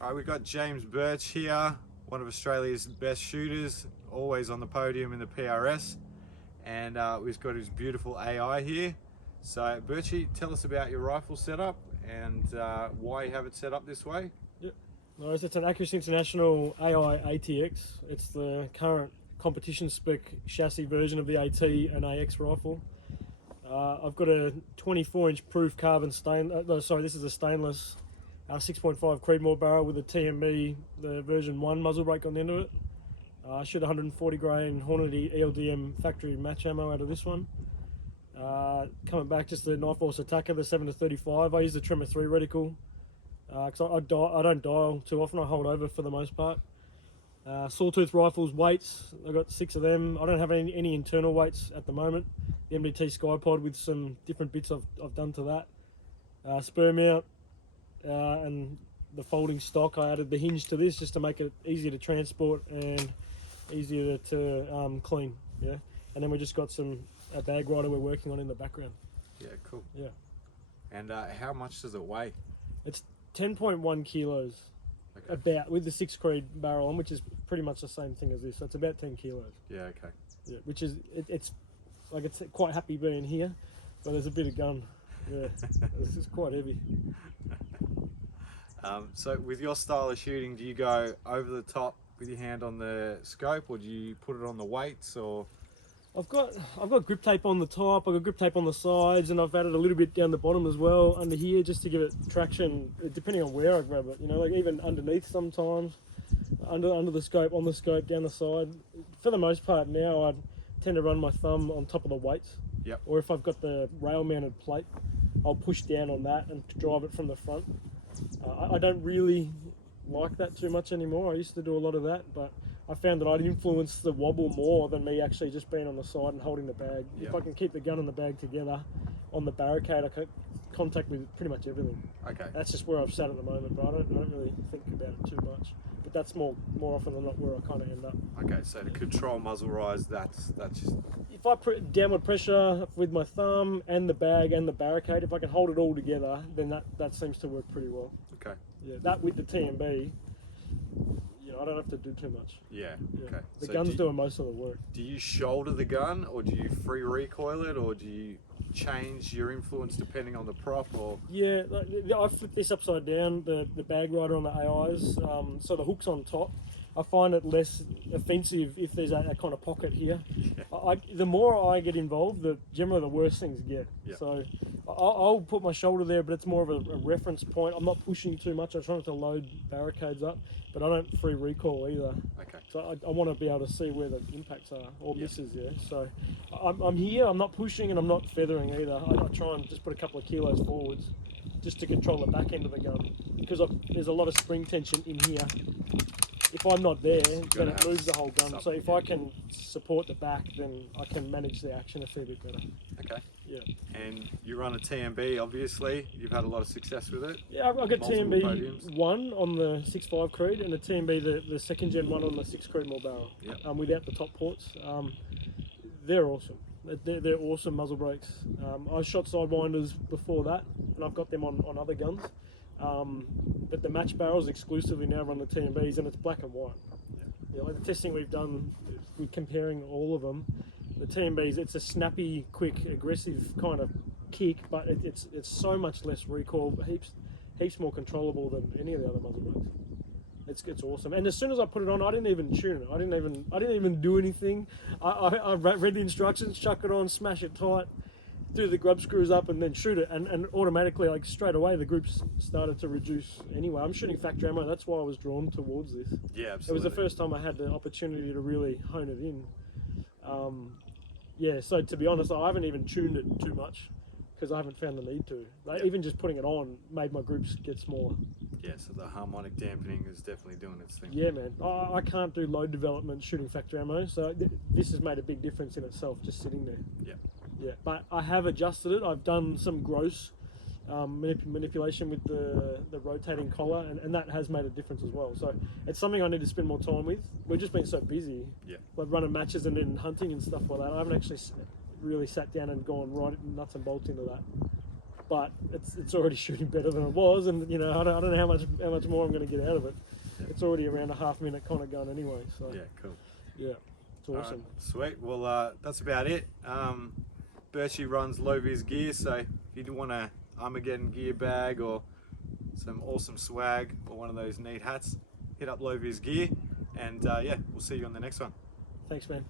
All right, we've got James Birch here, one of Australia's best shooters, always on the podium in the PRS, and we've got his beautiful AI here. So Birchie, tell us about your rifle setup and why you have it set up this way. Yep. No, it's an Accuracy International AI ATX. It's the current competition spec chassis version of the AT and AX rifle. I've got a 24-inch proof carbon this is a stainless 6.5 Creedmoor barrel with a TMB, the version 1 muzzle brake on the end of it. I shoot 140 grain Hornady ELDM factory match ammo out of this one. Coming back, just the Knife Force Attacker, the 7-35. I use the Tremor 3 reticle because I don't dial too often. I hold over for the most part. Sawtooth rifles, weights, I've got 6 of them. I don't have any internal weights at the moment. The MDT Skypod with some different bits I've done to that. Spur mount and the folding stock. I added the hinge to this just to make it easier to transport and easier to clean. Yeah, and then we just got a bag rider we're working on in the background. Yeah, cool. Yeah. And how much does it weigh? It's 10.1 kilos. Okay. About, with the 6 Creed barrel on, which is pretty much the same thing as this. So it's about 10 kilos. Yeah, okay. Yeah, which is, it's quite happy being here, but there's a bit of gun. Yeah, it's quite heavy. So with your style of shooting, do you go over the top with your hand on the scope, or do you put it on the weights, or? I've got grip tape on the top, I've got grip tape on the sides, and I've added a little bit down the bottom as well under here just to give it traction depending on where I grab it, you know, like even underneath sometimes, under the scope, on the scope, down the side. For the most part now I tend to run my thumb on top of the weights. Yep. Or if I've got the rail mounted plate, I'll push down on that and drive it from the front. I don't really like that too much anymore. I used to do a lot of that, but I found that I'd influence the wobble more than me actually just being on the side and holding the bag. Yep. If I can keep the gun and the bag together on the barricade, I can contact with pretty much everything. Okay. That's just where I've sat at the moment, but I don't really think about it too much. But that's more often than not where I kind of end up. Okay, so to control muzzle rise, that's just... If I put downward pressure with my thumb and the bag and the barricade, if I can hold it all together, then that seems to work pretty well. Okay. Yeah, that with the TMB, you know, I don't have to do too much. Yeah, yeah. okay. The so gun's doing most of the work. Do you shoulder the gun, or do you free recoil it, or do you change your influence depending on the prop, or? Yeah, I flipped this upside down, the bag rider on the AIs, so the hook's on top. I find it less offensive if there's a kind of pocket here. Yeah. The more I get involved, generally the worse things get. Yeah. So I'll put my shoulder there, but it's more of a reference point. I'm not pushing too much. I'm trying to load barricades up, but I don't free recoil either. Okay. So I want to be able to see where the impacts are, or misses, yeah. So I'm here, I'm not pushing and I'm not feathering either. I try and just put a couple of kilos forwards just to control the back end of the gun, because there's a lot of spring tension in here. If I'm not there, then it moves the whole gun. So if I can support the back, then I can manage the action a fair bit better. Okay. Yeah. And you run a TMB, obviously. You've had a lot of success with it. Yeah, I've got TMB 1 on the 6.5 Creed and a TMB, the second gen one on the 6 Creedmoor barrel. Yep. Without the top ports. They're awesome. They're awesome muzzle brakes. I shot Sidewinders before that, and I've got them on other guns. But the match barrels exclusively now run the TMBs, and it's black and white. Yeah, like the testing we've done, we're comparing all of them. The TMBs, it's a snappy, quick, aggressive kind of kick, but it's so much less recoil, heaps more controllable than any of the other muzzle brakes. It's awesome. And as soon as I put it on, I didn't even tune it. I didn't even do anything. I read the instructions, chuck it on, smash it tight, do the grub screws up, and then shoot it. And automatically, like straight away, the groups started to reduce anyway. I'm shooting factory ammo. That's why I was drawn towards this. Yeah, absolutely. It was the first time I had the opportunity to really hone it in. Yeah, so to be honest, I haven't even tuned it too much because I haven't found the need to. Like, even just putting it on made my groups get smaller. Yeah, so the harmonic dampening is definitely doing its thing. Yeah, man. I can't do load development shooting factory ammo, so this has made a big difference in itself, just sitting there. Yeah. Yeah, but I have adjusted it. I've done some gross manipulation with the rotating collar, and that has made a difference as well. So it's something I need to spend more time with. We've just been so busy, like running matches and then hunting and stuff like that. I haven't actually really sat down and gone right nuts and bolts into that. but it's already shooting better than it was, and you know I don't know how much more I'm going to get out of it. It's already around a half-minute kind of gun anyway. So Yeah, cool. yeah, it's awesome. Right, sweet. Well, that's about it. Birchie runs low vis gear, so if you do want a Armageddon gear bag or some awesome swag or one of those neat hats, hit up low vis gear, and yeah, we'll see you on the next one. Thanks, man.